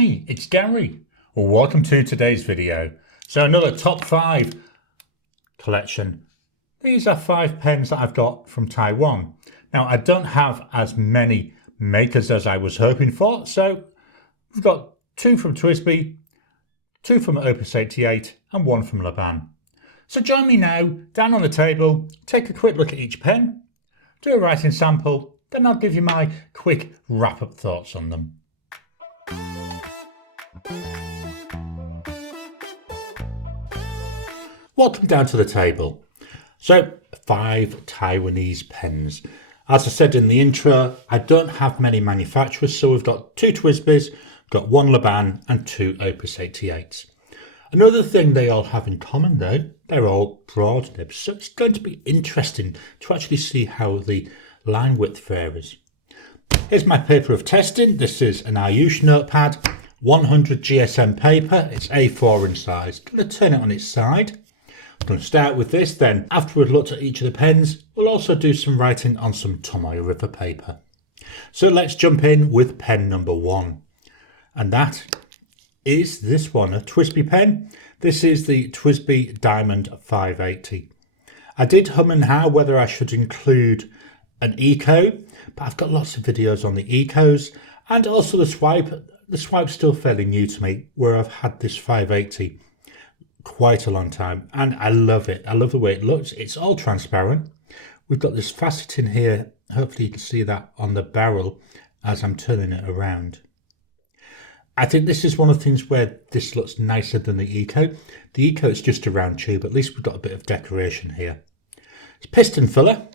Hi, it's Gary. Well, welcome to today's video. So another top 5 collection. These are 5 pens that I've got from Taiwan. Now I don't have as many makers as I was hoping for, so we've got 2 from TWSBI, 2 from Opus 88 and 1 from Laban. So join me now down on the table, take a quick look at each pen, do a writing sample, then I'll give you my quick wrap-up thoughts on them. Welcome down to the table. So 5 Taiwanese pens. As I said in the intro, I don't have many manufacturers, so we've got 2 TWSBIs, got 1 Laban and 2 Opus 88s. Another thing they all have in common though, they're all broad nibs, so it's going to be interesting to actually see how the line width varies. Here's my paper of testing. This is an Ayush notepad, 100 GSM paper, it's A4 in size. I'm going to turn it on its side. I'm going to start with this, then after we've looked at each of the pens, we'll also do some writing on some Tomoe River paper. So let's jump in with pen number 1. And that is this one, a TWSBI pen. This is the TWSBI Diamond 580. I did hum and ha whether I should include an eco, but I've got lots of videos on the ecos and also the swipe. The swipe's still fairly new to me, where I've had this 580 quite a long time and I love it. I love the way it looks. It's all transparent. We've got this faceting here. Hopefully you can see that on the barrel as I'm turning it around. I think this is one of the things where this looks nicer than the eco. The eco is just a round tube. At least we've got a bit of decoration here. It's piston filler.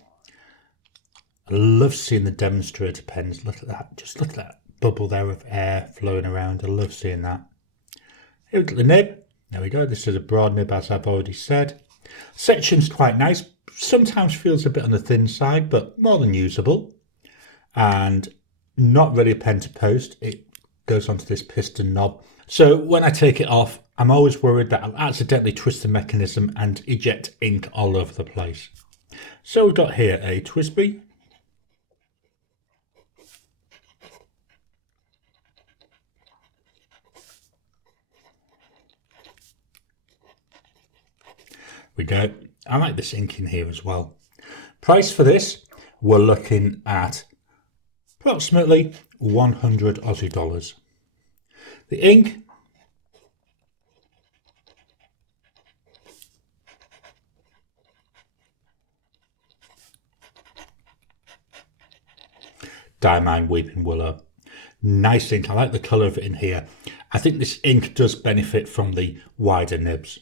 I love seeing the demonstrator pens. Look at that. Just look at that bubble there of air flowing around. I love seeing that. Here we've got the nib. There we go. This is a broad nib, as I've already said. Section's quite nice. Sometimes feels a bit on the thin side, but more than usable. And not really a pen to post. It goes onto this piston knob. So when I take it off, I'm always worried that I'll accidentally twist the mechanism and eject ink all over the place. So we've got here a TWSBI. We go. I like this ink in here as well. Price for this, we're looking at approximately 100 Aussie dollars. The ink, Diamine Weeping Willow. Nice ink. I like the colour of it in here. I think this ink does benefit from the wider nibs.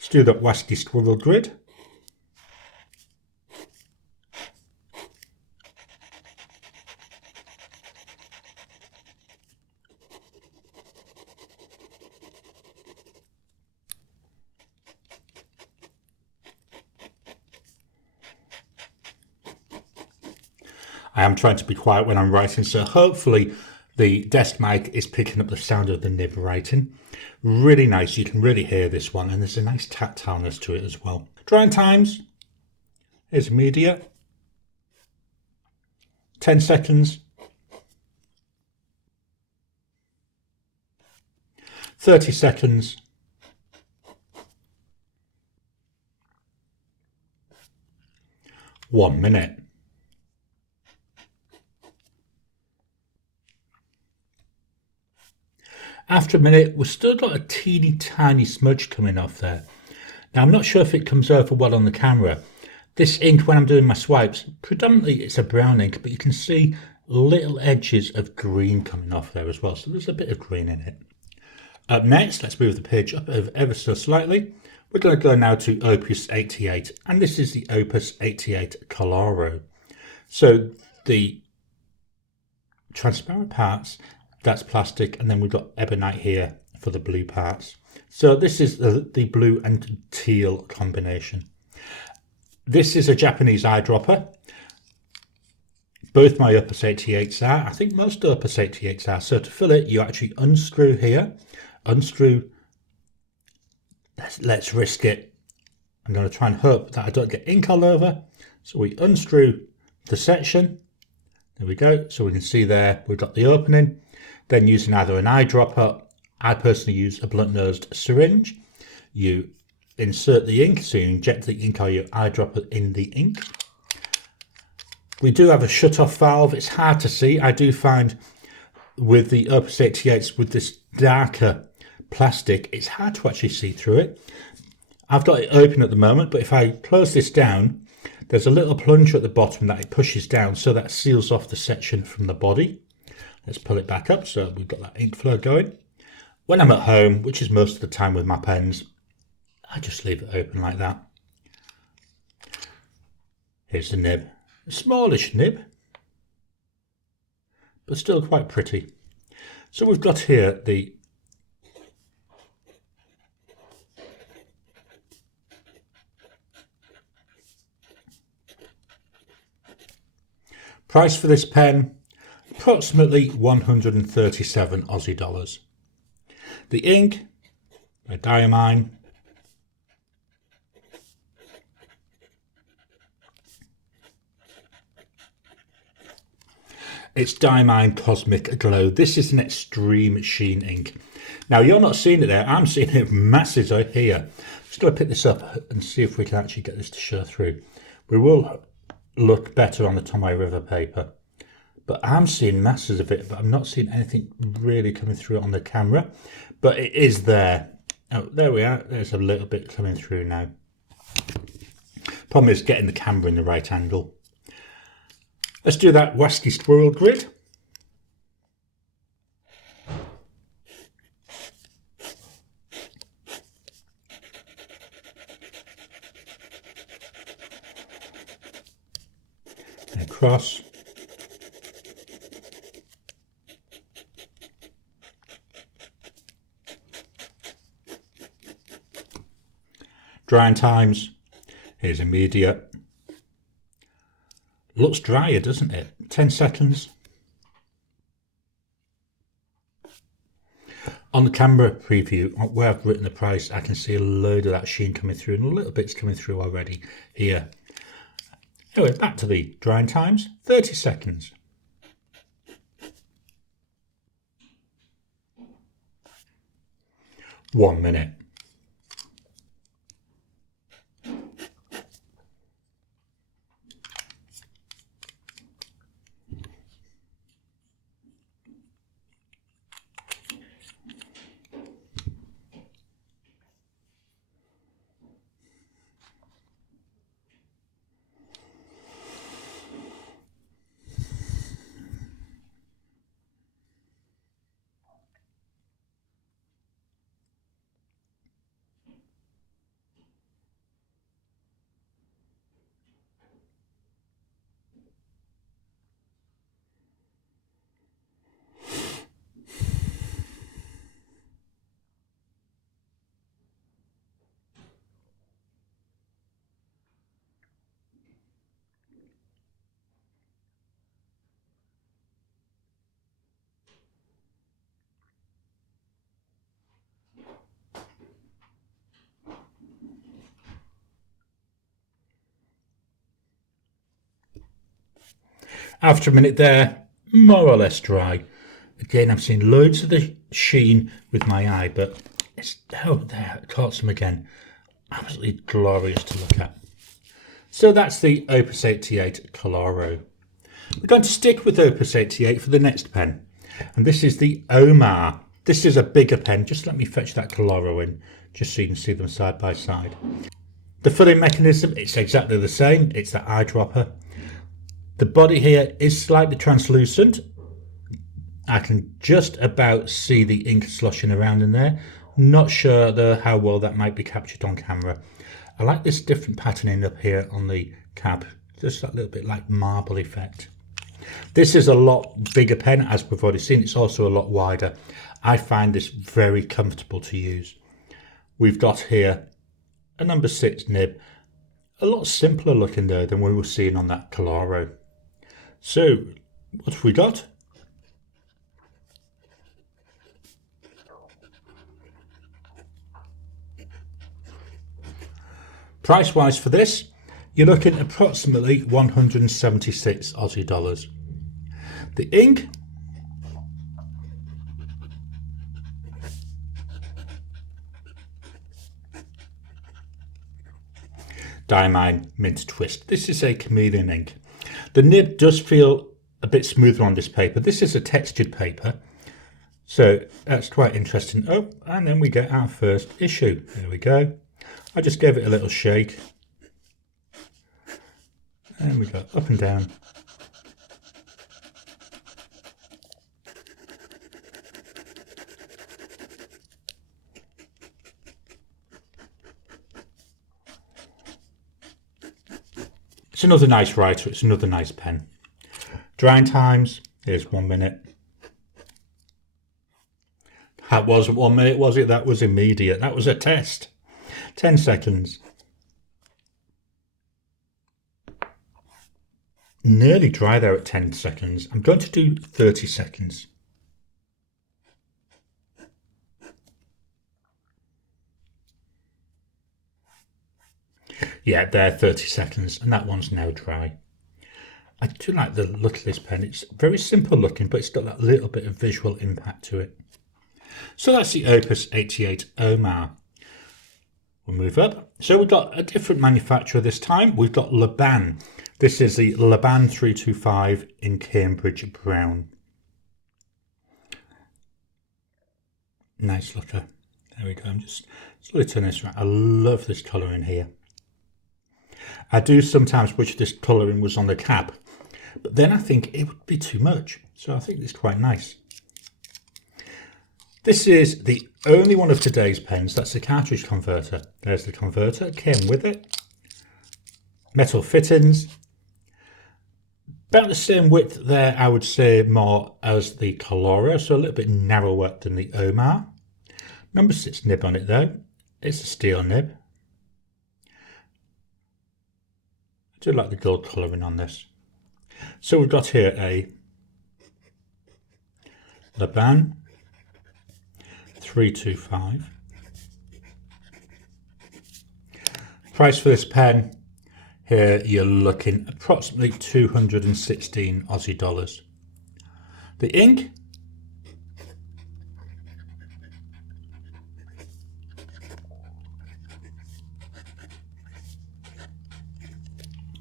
Let's do that wasky squirrel grid. I am trying to be quiet when I'm writing, so hopefully the desk mic is picking up the sound of the nib writing. Really nice, you can really hear this one, and there's a nice tactileness to it as well. Drying times, here's media, 10 seconds, 30 seconds, 1 minute. After a minute, we've still got a teeny tiny smudge coming off there. Now, I'm not sure if it comes over well on the camera. This ink, when I'm doing my swipes, predominantly it's a brown ink, but you can see little edges of green coming off there as well. So there's a bit of green in it. Up next, let's move the page up ever so slightly. We're going to go now to Opus 88, and this is the Opus 88 Koloro. So the transparent parts, that's plastic, and then we've got ebonite here for the blue parts. So this is the blue and teal combination. This is a Japanese eyedropper. Both my Opus 88s are. I think most Opus 88s are. So to fill it, you actually unscrew here. Unscrew. Let's risk it. I'm going to try and hope that I don't get ink all over. So we unscrew the section. There we go. So we can see there we've got the opening. then using either an eyedropper, I personally use a blunt-nosed syringe. You insert the ink, so you inject the ink or your eyedropper in the ink. We do have a shut-off valve. It's hard to see. I do find with the Opus 88s, with this darker plastic, it's hard to actually see through it. I've got it open at the moment, but if I close this down, there's a little plunger at the bottom that it pushes down, so that seals off the section from the body. Let's pull it back up so we've got that ink flow going. When I'm at home, which is most of the time with my pens, I just leave it open like that. Here's the nib. A smallish nib, but still quite pretty. So we've got here the price for this pen, approximately 137 Aussie dollars. The ink, a Diamine. It's Diamine Cosmic Glow. This is an extreme sheen ink. Now you're not seeing it there, I'm seeing it masses out here. Just going to pick this up and see if we can actually get this to show through. We will look better on the Tomoe River paper, but I'm seeing masses of it, but I'm not seeing anything really coming through on the camera, but it is there. Oh, there we are. There's a little bit coming through now. Problem is getting the camera in the right angle. Let's do that wasky squirrel grid. And across. Drying times. Here's immediate. Looks drier, doesn't it? 10 seconds. On the camera preview, where I've written the price, I can see a load of that sheen coming through and a little bit's coming through already here. Anyway, back to the drying times, 30 seconds. One minute. After a minute there, more or less dry. Again, I've seen loads of the sheen with my eye, but it's, oh, there, it caught some again. Absolutely glorious to look at. So that's the Opus 88 Koloro. We're going to stick with Opus 88 for the next pen. And this is the Omar. This is a bigger pen. Just let me fetch that Koloro in, just so you can see them side by side. The filling mechanism, it's exactly the same. It's the eyedropper. The body here is slightly translucent. I can just about see the ink sloshing around in there. Not sure though how well that might be captured on camera. I like this different patterning up here on the cap. Just that little bit like marble effect. This is a lot bigger pen, as we've already seen. It's also a lot wider. I find this very comfortable to use. We've got here a number 6 nib. A lot simpler looking though than we were seeing on that Koloro. So, what have we got? Price wise for this, you're looking at approximately 176 Aussie dollars. The ink, Diamine Mint Twist. This is a chameleon ink. The nib does feel a bit smoother on this paper. This is a textured paper, so that's quite interesting. Oh, and then we get our first issue. There we go. I just gave it a little shake. And we go up and down. It's another nice writer, it's another nice pen. Drying times, here's 1 minute. That wasn't 1 minute, was it? That was immediate. That was a test. 10 seconds. Nearly dry there at 10 seconds. I'm going to do 30 seconds. Yeah, there, 30 seconds, and that one's now dry. I do like the look of this pen. It's very simple looking, but it's got that little bit of visual impact to it. So that's the Opus 88 Omar. We'll move up. So we've got a different manufacturer this time. We've got Laban. This is the Laban 325 in Cambridge Brown. Nice looker. There we go. I'm just slowly turning this around. I love this colour in here. I do sometimes wish this colouring was on the cap, but then I think it would be too much. So I think it's quite nice. This is the only one of today's pens that's a cartridge converter. There's the converter, it came with it. Metal fittings. About the same width there, I would say, more as the Koloro, so a little bit narrower than the Omar. Number 6 nib on it though. It's a steel nib. I do like the gold colouring on this. So we've got here a Laban 325. Price for this pen, here you're looking approximately 216 Aussie dollars. The ink,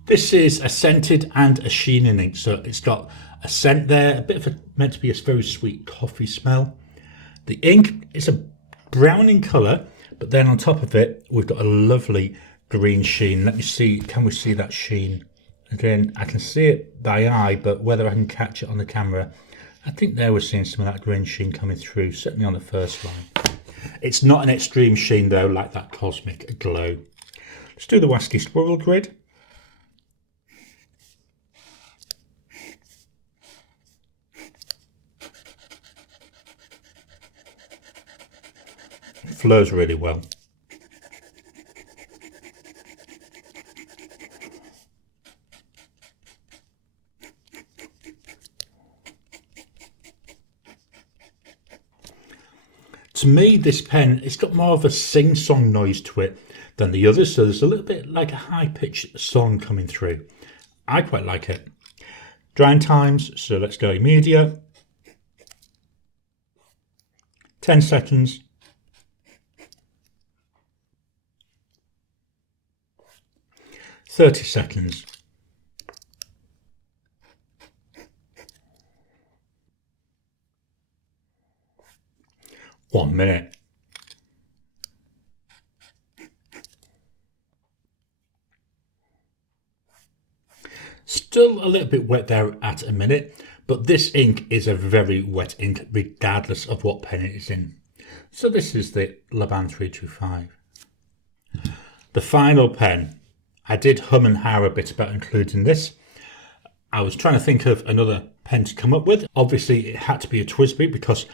this is a scented and a sheening ink, so it's got a scent there, a bit of a, meant to be a very sweet coffee smell. The ink is a brown in colour, but then on top of it, we've got a lovely green sheen. Let me see, can we see that sheen? Again, I can see it by eye, but whether I can catch it on the camera, I think there we're seeing some of that green sheen coming through, certainly on the first line. It's not an extreme sheen though, like that cosmic glow. Let's do the Wasky Squirrel grid. Flows really well. To me, this pen, it's got more of a sing-song noise to it than the others, so there's a little bit like a high-pitched song coming through. I quite like it. Drying times, so let's go immediate. 10 seconds. 30 seconds. One minute. Still a little bit wet there at a minute, but this ink is a very wet ink regardless of what pen it is in. So this is the Laban 325. The final pen. I did hum and haw a bit about including this. I was trying to think of another pen to come up with. Obviously, it had to be a TWSBI because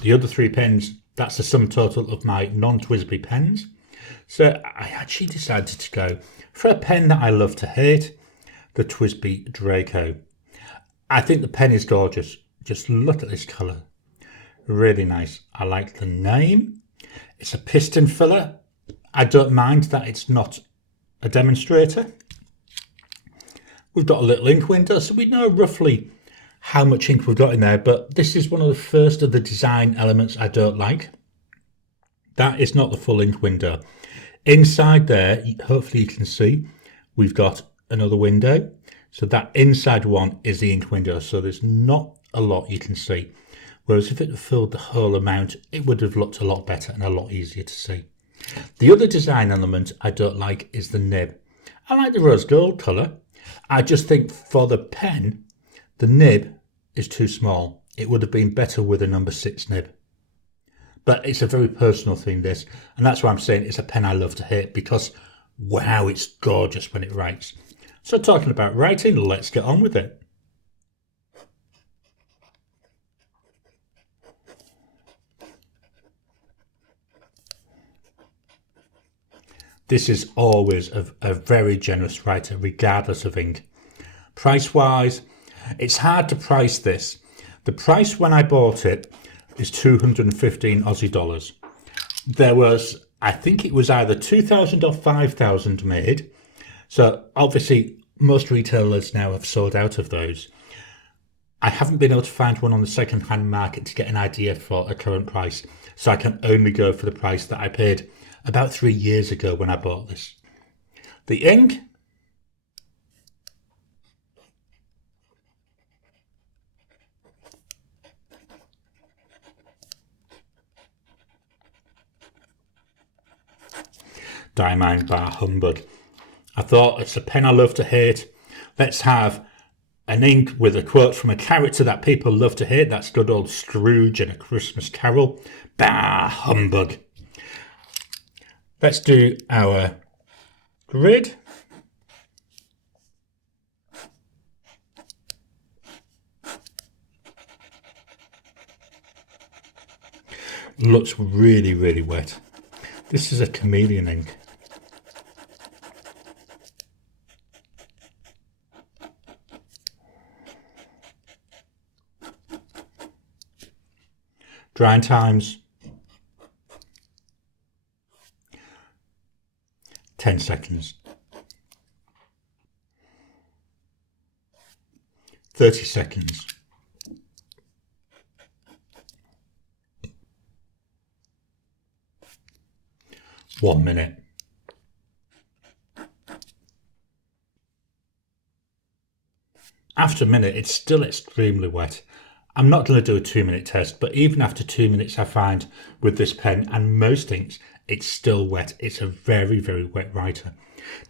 the other 3 pens, that's the sum total of my non-TWSBI pens. So I actually decided to go for a pen that I love to hate, the TWSBI Draco. I think the pen is gorgeous. Just look at this colour. Really nice. I like the name. It's a piston filler. I don't mind that it's not a demonstrator. We've got a little ink window, so we know roughly how much ink we've got in there, but this is one of the first of the design elements I don't like. That is not the full ink window. Inside there, hopefully you can see, we've got another window. So that inside one is the ink window. So there's not a lot you can see. Whereas if it had filled the whole amount, it would have looked a lot better and a lot easier to see. The other design element I don't like is the nib. I like the rose gold colour. I just think for the pen, the nib is too small. It would have been better with a number 6 nib. But it's a very personal thing, this. And that's why I'm saying it's a pen I love to hate, because wow, it's gorgeous when it writes. So talking about writing, let's get on with it. This is always a very generous writer, regardless of ink. Price-wise, it's hard to price this. The price when I bought it is 215 Aussie dollars. There was, I think it was either 2,000 or 5,000 made. So obviously most retailers now have sold out of those. I haven't been able to find one on the second-hand market to get an idea for a current price. So I can only go for the price that I paid about 3 years ago when I bought this. The ink, Diamine bar Humbug. I thought it's a pen I love to hate. Let's have an ink with a quote from a character that people love to hate. That's good old Scrooge in A Christmas Carol. Bah Humbug. Let's do our grid. Looks really, really wet. This is a chameleon ink. Drying times 10 seconds. 30 seconds. 1 minute. After a minute, it's still extremely wet. I'm not going to do a 2-minute test, but even after 2 minutes, I find with this pen and most inks, it's still wet. It's a very, very wet writer.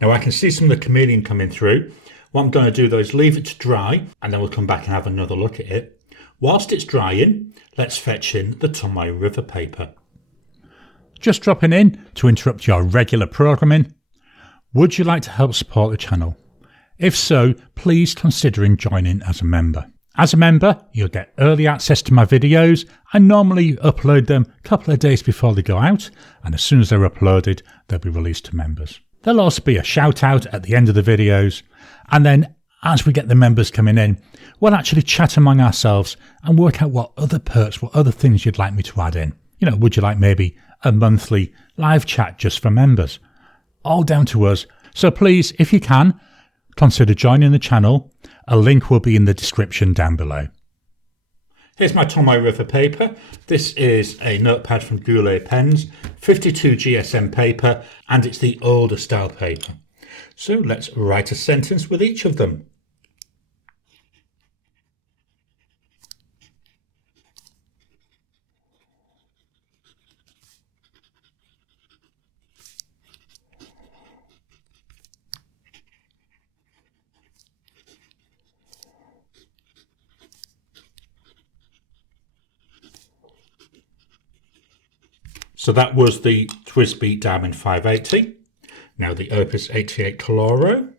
Now I can see some of the chameleon coming through. What I'm going to do though is leave it to dry, and then we'll come back and have another look at it. Whilst it's drying, let's fetch in the Tomoe River paper. Just dropping in to interrupt your regular programming. Would you like to help support the channel? If so, please consider joining as a member. As a member, you'll get early access to my videos. I normally upload them a couple of days before they go out, and as soon as they're uploaded, they'll be released to members. There'll also be a shout out at the end of the videos, and then as we get the members coming in, we'll actually chat among ourselves and work out what other perks, what other things you'd like me to add in. You know, would you like maybe a monthly live chat just for members? All down to us. So please, if you can, consider joining the channel. A link will be in the description down below. Here's my Tomoe River paper. This is a notepad from Goulet Pens, 52 GSM paper, and it's the older style paper. So let's write a sentence with each of them. So that was the TWSBI Diamine 580. Now the Opus 88 Koloro.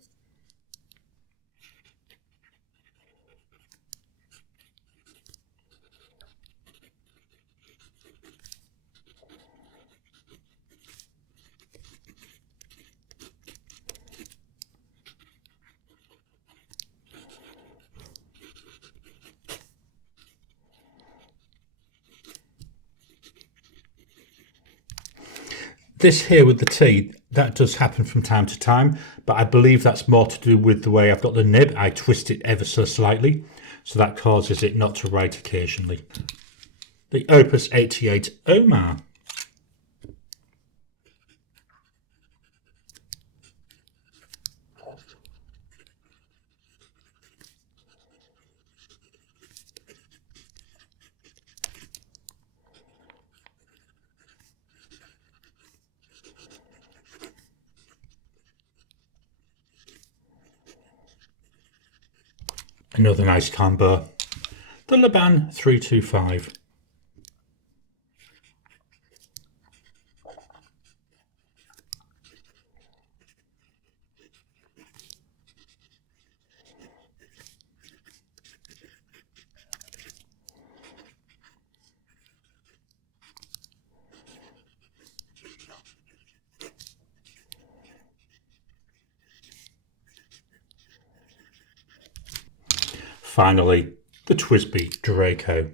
This here with the T, that does happen from time to time, but I believe that's more to do with the way I've got the nib. I twist it ever so slightly, so that causes it not to write occasionally. The Opus 88 Omar. Another nice combo. The Laban 325. Finally, the TWSBI Draco.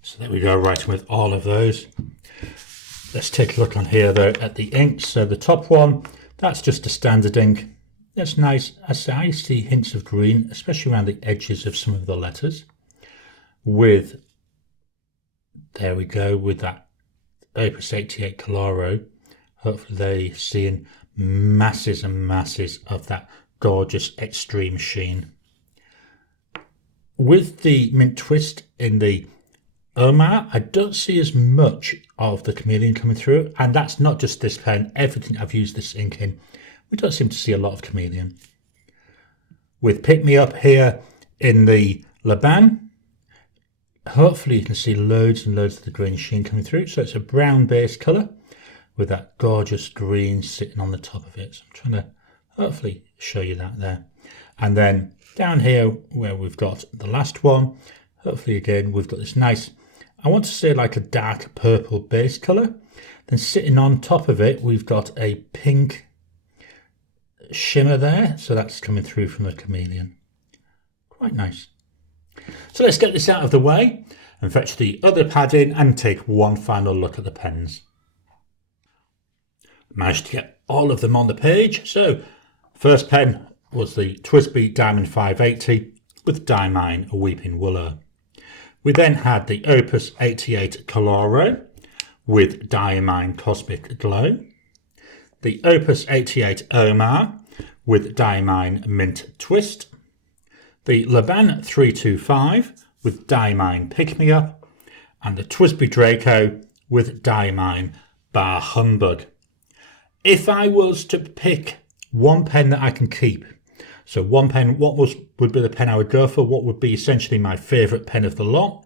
So there we go, writing with all of those. Let's take a look on here though at the inks. So the top one, that's just a standard ink. That's nice. I see hints of green, especially around the edges of some of the letters. With, there we go, with that Opus 88 Koloro. Hopefully they're seeing masses and masses of that gorgeous extreme sheen. With the mint twist in the Omar, I don't see as much of the chameleon coming through, and that's not just this pen. Everything I've used this ink in, we don't seem to see a lot of chameleon. With Pick Me Up here in the Laban, hopefully you can see loads and loads of the green sheen coming through. So it's a brown base colour with that gorgeous green sitting on the top of it. So I'm trying to hopefully show you that there. And then down here where we've got the last one, hopefully again we've got this nice, I want to say like a dark purple base colour. Then sitting on top of it we've got a pink shimmer there. So that's coming through from the chameleon. Quite nice. So let's get this out of the way and fetch the other pad in and take one final look at the pens. Managed to get all of them on the page. So first pen was the TWSBI Diamond 580 with Diamine, a Weeping Willow. We then had the Opus 88 Koloro with Diamine Cosmic Glow. The Opus 88 Omar with Diamine Mint Twist. The Laban 325 with Diamine Pick Me Up. And the TWSBI Draco with Diamine Bar Humbug. If I was to pick one pen that I can keep, so one pen, what would be the pen I would go for? What would be essentially my favourite pen of the lot?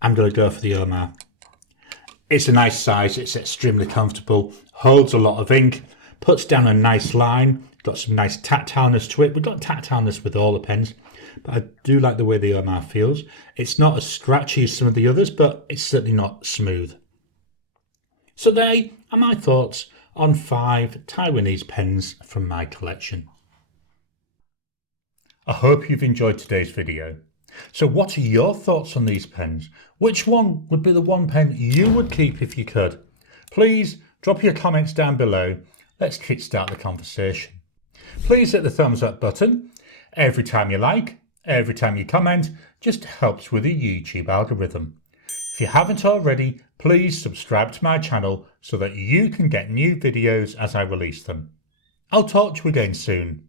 I'm going to go for the Omar. It's a nice size, it's extremely comfortable, holds a lot of ink, puts down a nice line, got some nice tactileness to it. We've got tactileness with all the pens, but I do like the way the Omar feels. It's not as scratchy as some of the others, but it's certainly not smooth. So there are my thoughts on 5 Taiwanese pens from my collection. I hope you've enjoyed today's video. So what are your thoughts on these pens? Which one would be the one pen you would keep if you could? Please drop your comments down below. Let's kickstart the conversation. Please hit the thumbs up button. Every time you like, every time you comment, just helps with the YouTube algorithm. If you haven't already, please subscribe to my channel so that you can get new videos as I release them. I'll talk to you again soon.